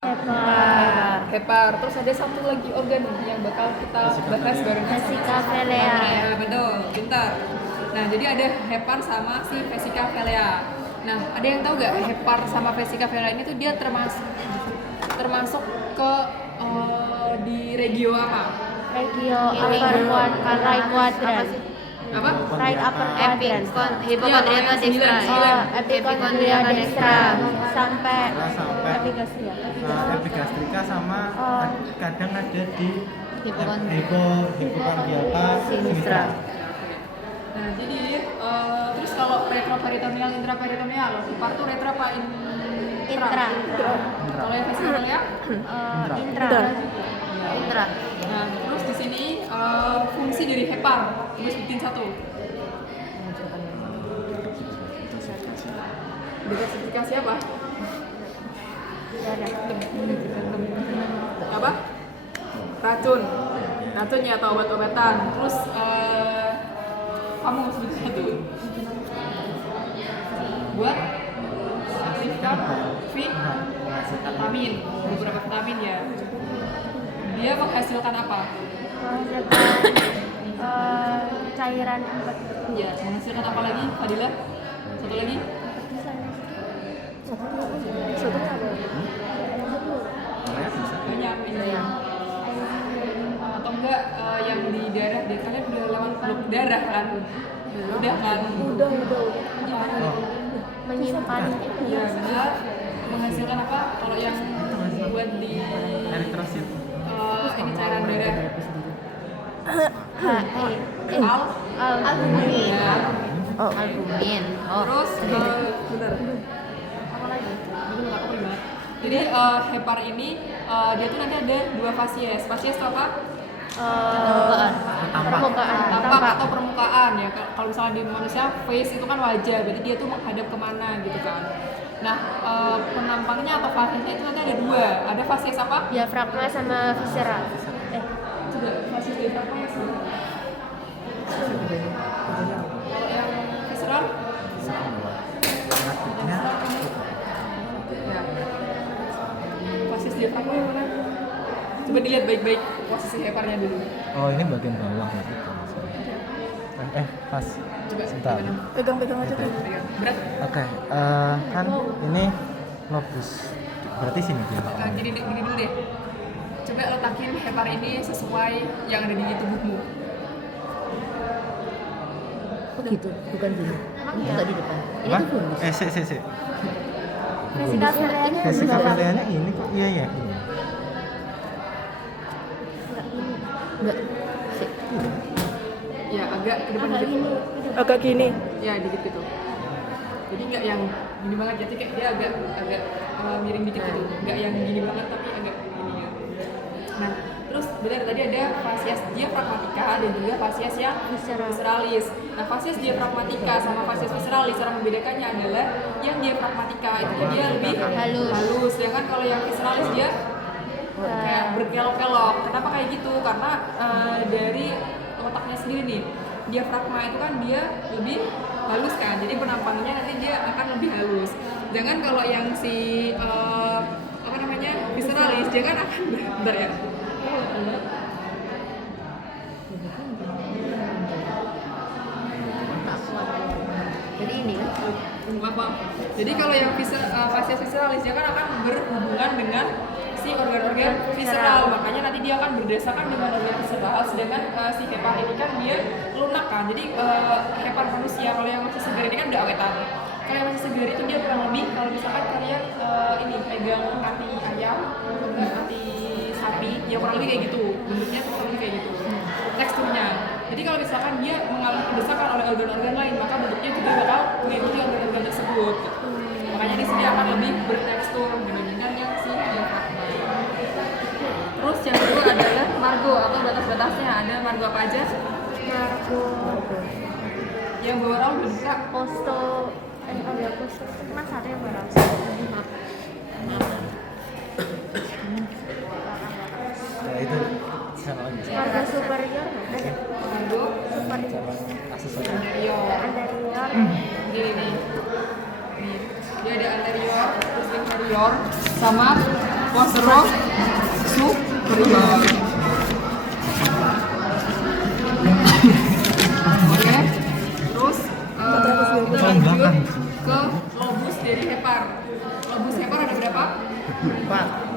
Hepar. Terus ada satu lagi organ yang bakal kita bahas barengan. Vesica velea. Ya, betul, pintar. Nah, jadi ada hepar sama si vesica velea. Nah, ada yang tahu gak hepar sama vesica velea ini tuh dia termasuk ke di regio apa? Regio upper right quadrant. Apa? Right upper quadrant. Hipokondria itu dextra. Epicondria dextra sampai epigastria. Epigastrika sama kadang ada di Hipokondria sinistra. Nah, jadi terus kalau retroperitoneal, intraperitoneal, hepar tuh retro apa Intra. Kalau yang vesica velea? Intra. Nah, terus di sini fungsi dari hepar, terus bikin satu. Detoksifikasi apa? Apa? Racunnya atau obat-obatan. Terus kamu sebut satu. Buat aktifkan vitamin, beberapa vitamin ya. Dia menghasilkan apa? Cairan Ya, menghasilkan apa lagi? Fadila? Satu lagi? Banyak ini. Atau enggak yang di darah, dia kalian udah lewat blok darah kan? Udah kan? Udah. menyimpan Ya, benar. Menghasilkan apa? Kalau yang buat di Eritrosit. ini cairan darah. albumin. Ya. Albumin. Terus benar. Apa lagi? Betul, aku ingat. Jadi hepar ini dia tuh nanti ada dua fasies. Fasies itu apa? Permukaan Tampak atau permukaan ya. Kalau misalnya di manusia face itu kan wajah, berarti dia tuh menghadap kemana gitu kan. Nah, penampaknya atau fasiesnya itu nanti ada dua. Ada fasies apa? diafragma sama viscera. Coba fasies diafragma ya sih. Kalau yang visceral? Ya. Fasies diafragma yang mana? Coba dilihat baik-baik posisi heparnya dulu. Oh, ini bagian bawah ya. Pas. Coba Sebentar. pegang aja tuh. Berat. Oke, kan ini lobus. Berarti sini dia. Gini dulu deh. Coba letakin hepar ini sesuai yang ada di tubuhmu. Oh gitu, bukan gini. Enggak di depan. Ini Apa? tuh bonus. Sik. Vesica velea Vesica velea-nya ini kok iya ya. Ini. Enggak. Sik. Ya, agak ke depan dikit. Agak gini. Ya, dikit gitu. Jadi nggak yang gini banget, jadi kayak dia agak miring dikit gitu. Nggak yang gini banget tapi agak gini ya. Nah, terus benar tadi ada fasies diafragmatika dan juga fasies yang visceralis. Nah, fasies diafragmatika sama fasies visceralis cara membedakannya adalah yang diafragmatika itu dia lebih halus. Sedangkan kalau yang visceralis dia kayak berkelok-kelok. Kenapa kayak gitu? Karena dari otaknya sendiri nih, diafragma itu kan dia lebih halus kan, jadi penampangnya nanti dia akan lebih halus. Jangan kalau yang si visceralis, dia kan akan bentar ya. Jadi ini kan. Maaf. Jadi kalau yang fasies visceralis dia kan akan berhubungan dengan si organ-organ visceral, makanya nanti dia akan berdasarkan dengan organ visceral. Sedangkan si hepar ini kan dia lunak kan, jadi hepar manusia kalau yang masih segar ini kan udah awetan. Kalau yang masih segar itu dia kurang lebih kalau misalkan kalian ini pegang hati ayam atau enggak hati sapi, ya kurang lebih kayak gitu, bentuknya kurang lebih kayak gitu, teksturnya. Jadi kalau misalkan dia mengalami kedesakan oleh organ-organ lain, maka bentuknya juga bakal mengikuti organ-organ tersebut. Makanya di sini akan lebih bertekstur dibandingkan yang si diafragma. Terus yang kedua adalah margo atau batas-batasnya. Ada margo apa aja? Margo Yang bawah raut berbuka. posto mas ada yang barang Itu sama lagi. margo superior ada Margo superior anterior. Gini nih. Dia ada anterior, terus inferior, sama superior. Oke, terus kita lanjut ke lobus dari hepar. Lobus hepar ada berapa?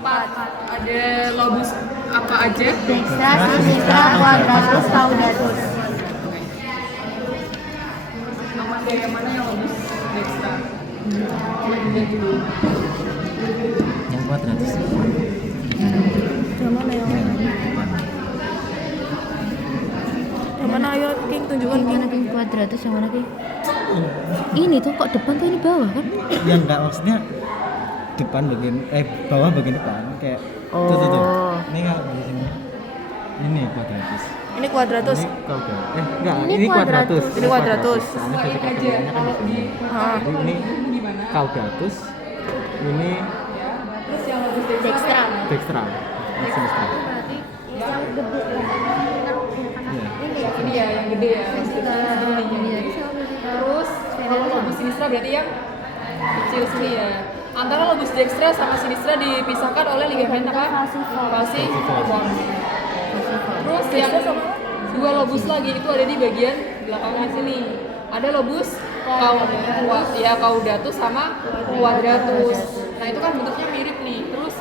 4. Ada lobus apa aja? Dextra, sinistra, quadratus, caudatus. Yang mana yang lobus dextra? Yang lihat dulu. Yang quadratus. Yang mana yang mana ayo King tunjukkan Yang mana King? Quadratus yang mana King? Ini tuh kok depan tuh ini bawah kan? Ya enggak, maksudnya depan bagian bawah bagian depan kayak tuh. Ini kalau di sini. Ini quadratus. ini quadratus. Ini kauda. Enggak, Ini ini quadratus. Ini quadratus. Soalnya Sesuaiin vertikal aja kan kalau di sini. di Jadi ini di mana? caudatus. Ini Ya. Terus yang lobus Dextra. dextra. Ini sinistra. Berarti yang gede. Iya. ini ya yang gede ya. Terus kalau lobus sinistra berarti yang kecil sini ya. Antara lobus dextra sama sinistra dipisahkan oleh ligamen apa? Falciform. Terus yang dua lobus lagi itu ada di bagian belakangnya sini. Ada lobus caudatus sama quadratus. Nah itu kan bentuknya mirip nih. Terus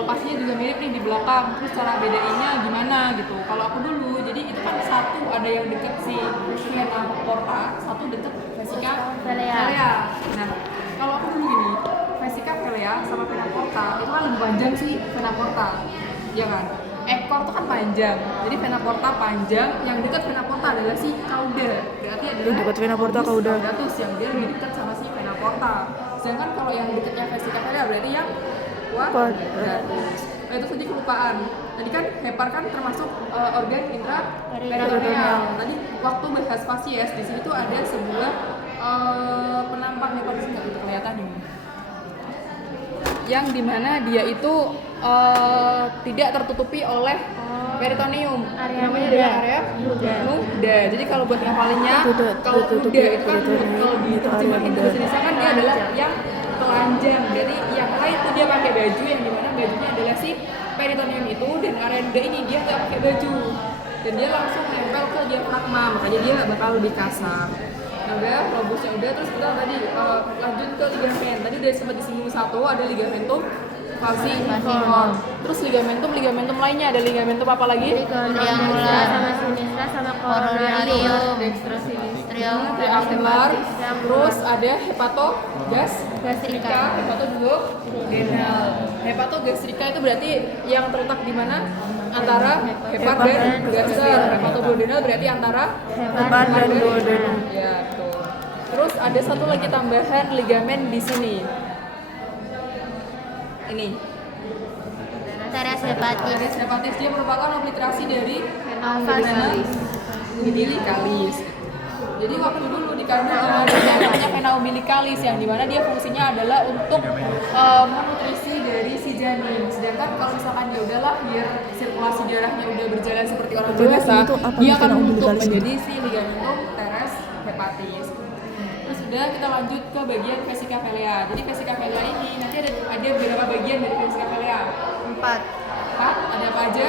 lokasinya juga mirip nih di belakang. Terus cara bedainnya gimana gitu. Kalau aku dulu, jadi itu kan satu ada yang deket si vena porta, satu deket vesica velea. Nah kalau aku dulu gini, vesica velea sama vena porta itu kan lebih panjang sih vena porta, ya kan? Ekor tuh kan panjang, jadi vena porta panjang, yang dekat vena porta adalah si cauda, berarti adalah dekat vena porta cauda. Caudatus yang dia lebih dekat sama si vena porta. Sedangkan kalau yang dekatnya vesica velea berarti yang quadratus. Nah itu tadi kelupaan. Tadi kan hepar kan termasuk organ intraperitoneal. Tadi waktu bahas spasies di sini tuh ada sebuah penampang hepar di sini nggak gitu kelihatan ini. Yang dimana dia itu tidak tertutupi oleh peritoneum. Namanya adalah area nuda. Jadi kalau buat ngapalinnya, kalau nuda itu kan kalau diterjemahkan ke bahasa Indonesia kan dia adalah yang telanjang. Jadi yang lain tuh dia pakai baju yang dimana bajunya adalah si peritoneum itu, dan area nuda ini dia nggak pakai baju dan dia langsung nempel ke diafragma, makanya dia bakal lebih kasar. Nah, udah lobusnya udah, terus kita tadi lanjut ke ligamen. Tadi udah sempat disinggung satu, ada ligamentum falciform. Terus ligamentum lainnya ada ligamentum apa lagi? Triangular sama sinistra sama coronarium. Triangular. Terus ada hepatogastrika, hepatoduodenal. Hepatogastrika itu berarti yang terletak di mana? Antara hepar dan gaster. Hepatoduodenal berarti antara Hepar dan duodenum. Ya, betul. Terus ada satu lagi tambahan ligamen di sini. Ini. Teres hepatis. Teres hepatis dia merupakan obliterasi dari Alveolis. umbilicalis. Jadi waktu dulu di kandungan ada namanya vena umbilicalis yang dimana dia fungsinya adalah untuk menutrisi dari si janin. Sedangkan kalau misalkan dia udah lahir, sirkulasi darahnya udah berjalan seperti orang dewasa, dia akan menutup menjadi si ligamentum teres hepatis. Terus udah kita lanjut ke bagian vesica velea. Jadi vesica velea ini nanti ada beberapa bagian dari vesica velea. 4. Ada apa aja?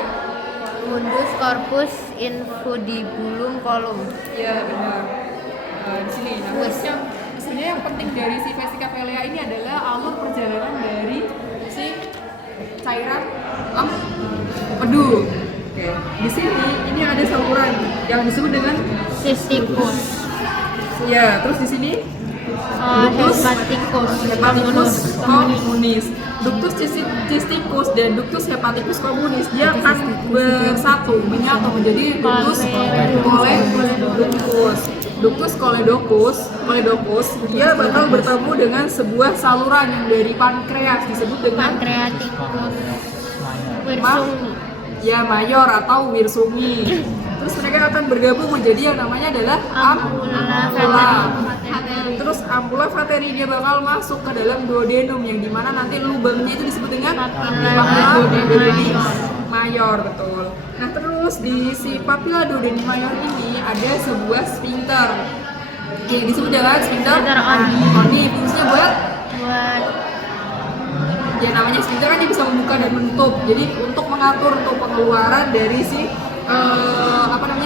Mundus, corpus, infundibulum, column. Iya benar. Di sini. Nah, terus yang sebenarnya yang penting dari si vesica velea ini adalah alur perjalanan dari si cairan empedu. Oke. Di sini ini ada saluran yang disebut dengan Cysticus. ya. Terus di sini Hepaticus. communis. Ductus cysticus dan ductus hepaticus communis dia akan bersatu menyatu menjadi ductus coledocus. Ductus coledocus dia bakal bertemu dengan sebuah saluran yang dari pankreas disebut dengan Pancreaticus. Wirsung. ya mayor atau wirsumi. Terus mereka akan bergabung menjadi yang namanya adalah ampula. Terus ampula vateri dia bakal masuk ke dalam duodenum yang dimana nanti lubangnya itu disebut dengan papilla duodenum mayor, betul. Nah terus di si papilla duodenum mayor ini ada sebuah sphincter yang disebut dengan sphincter Oni. Fungsinya buat ya namanya sphincter kan dia bisa membuka dan menutup. Jadi untuk mengatur tuh pengeluaran dari si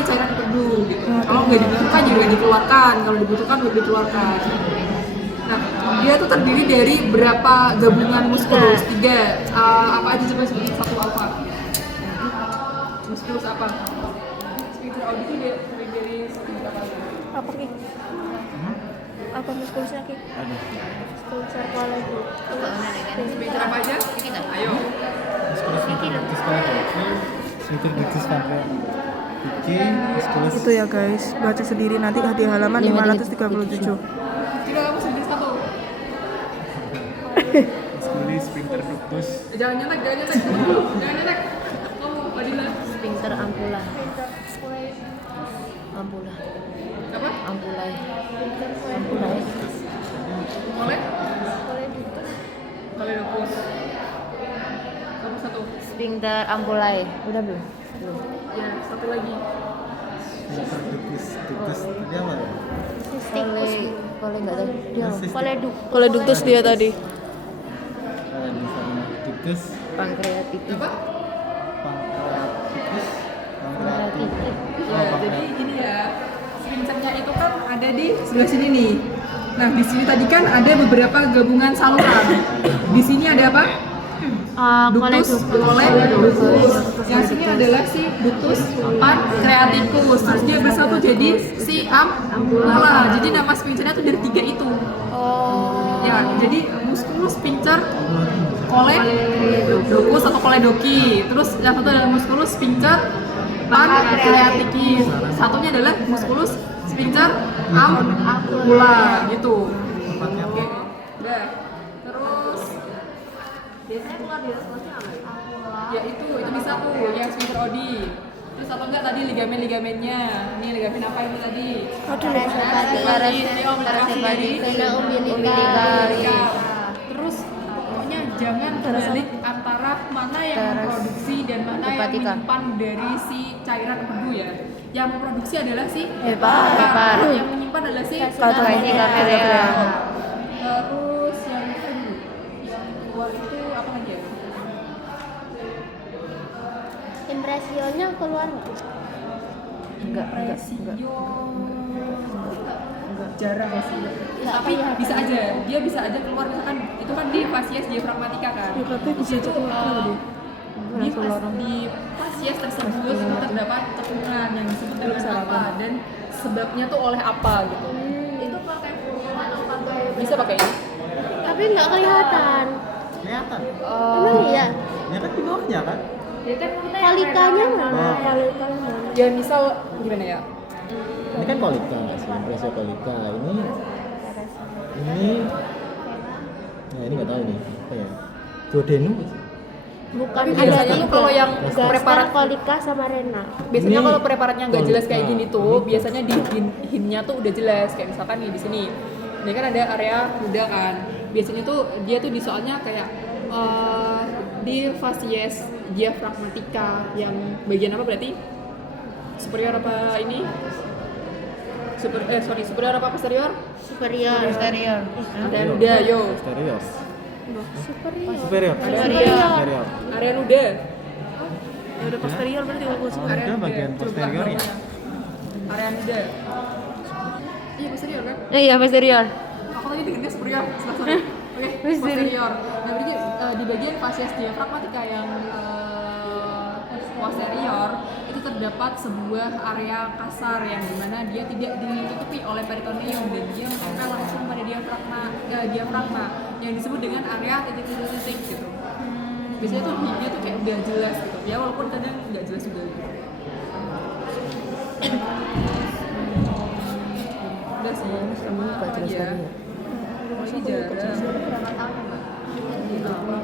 cairan empedu gitu. Kalau nggak dibutuhkan ya nggak dikeluarkan, kalau dibutuhkan baru dikeluarkan. Nah, dia tuh terdiri dari berapa gabungan muskulus? 3. Apa aja coba sebutin satu apa? Muskulus apa? Sphincter Audi itu dia terdiri dari berapa aja? Apa ki? Apa muskulusnya ki? Aduh. Muskulus kepala itu. Sphincter apa aja? Ayo. Muskulus rectus pancreatus, sphincter rectus pancreatus, muskulus. Itu ya guys, baca sendiri nanti di halaman 537. Coba kamu sebutin satu. Musculus sphincter ductus. Jangan nyetek. Jangan nyetek. Kamu Fadila. Sphincter ampula. Ampula. Apa? Ampulai. Boleh? Boleh dukung. Kamu satu. Sphincter ampulai. Udah belum? Belum. Ya, satu lagi. Sphincter ductus. Ductus tadi apa ya? Kole enggak tahu. Dia Koleduktus dia tadi. Misalnya ductus, pankreatitis. Apa? pancreatus, Ya, jadi gini ya. Sphincternya itu kan ada di sebelah sini nih. Nah, di sini tadi kan ada beberapa gabungan saluran. Di sini ada apa? Ductus, koleduktus. Yang sini adalah si ductus pancreaticus. Terus dia bersatu jadi si ampula. Jadi nama sphincternya tuh dari 3 itu. Ya, jadi musculus sphincter koledocus atau koledoki. Terus yang satu adalah musculus sphincter pancreaticus. Satunya adalah musculus sphincter ampula gitu. Oke. Udah. Terus biasanya keluar di responnya apa? Ya itu bisa tuh yang sphincter Odi. Terus atau enggak tadi ligamen-ligamennya. Ini ligamen apa ini tadi? Terus pokoknya jangan terbalik antara mana yang memproduksi dan mana yang menyimpan dari si cairan empedu ya. Yang memproduksi adalah si hepar. Yang menyimpan adalah si kapilea. Terus yang keluar itu apa lagi ya? Impresionya keluar nggak? Enggak. Jarang sih. Tapi bisa aja, dia bisa aja keluar misalkan itu kan di fasies diafragmatika kan. Ya tapi bisa keluar deh. Di fasies tersebut terdapat tekungan yang disebut dengan apa dan sebabnya tuh oleh apa gitu. Itu pakai atau pakai bisa pakai ini. Tapi nggak kelihatan. Kelihatan. Emang iya? Ya kan di bawahnya kan? Kolikanya mana? Kolikanya mana? Ya misal gimana ya? Ini kan kolika sih, impresio kolika. Ini ya ini nggak tahu ini apa ya? Duodenum. Bukan Tapi ada biasanya tuh kalau yang gaster, preparat kolika sama rena. biasanya Ini kalau preparatnya nggak jelas kayak kolika. gini tuh biasanya di hinnya tuh udah jelas kayak misalkan nih di sini ini kan ada area muda kan biasanya tuh dia tuh di soalnya kayak di fasies diafragmatika yang bagian apa berarti superior apa ini superior apa posterior Superior. ada nuda yo Posterior. Superior. Superior. Superior. area nuda Ya udah posterior berarti kalau gue semua. Ada bagian posteriornya. area nuda iya posterior kan Iya, posterior. aku tadi dengernya superior sorry. Oke, posterior. Nah, berarti di bagian fasies diafragmatika yang posterior itu terdapat sebuah area kasar yang dimana dia tidak ditutupi oleh peritoneum dan dia menempel langsung pada diafragma yang disebut dengan area titik-titik gitu. Biasanya tuh dia tuh kayak udah jelas gitu. Ya walaupun kadang nggak jelas juga gitu. Udah sih, sama apa lagi ya? Ini jarang.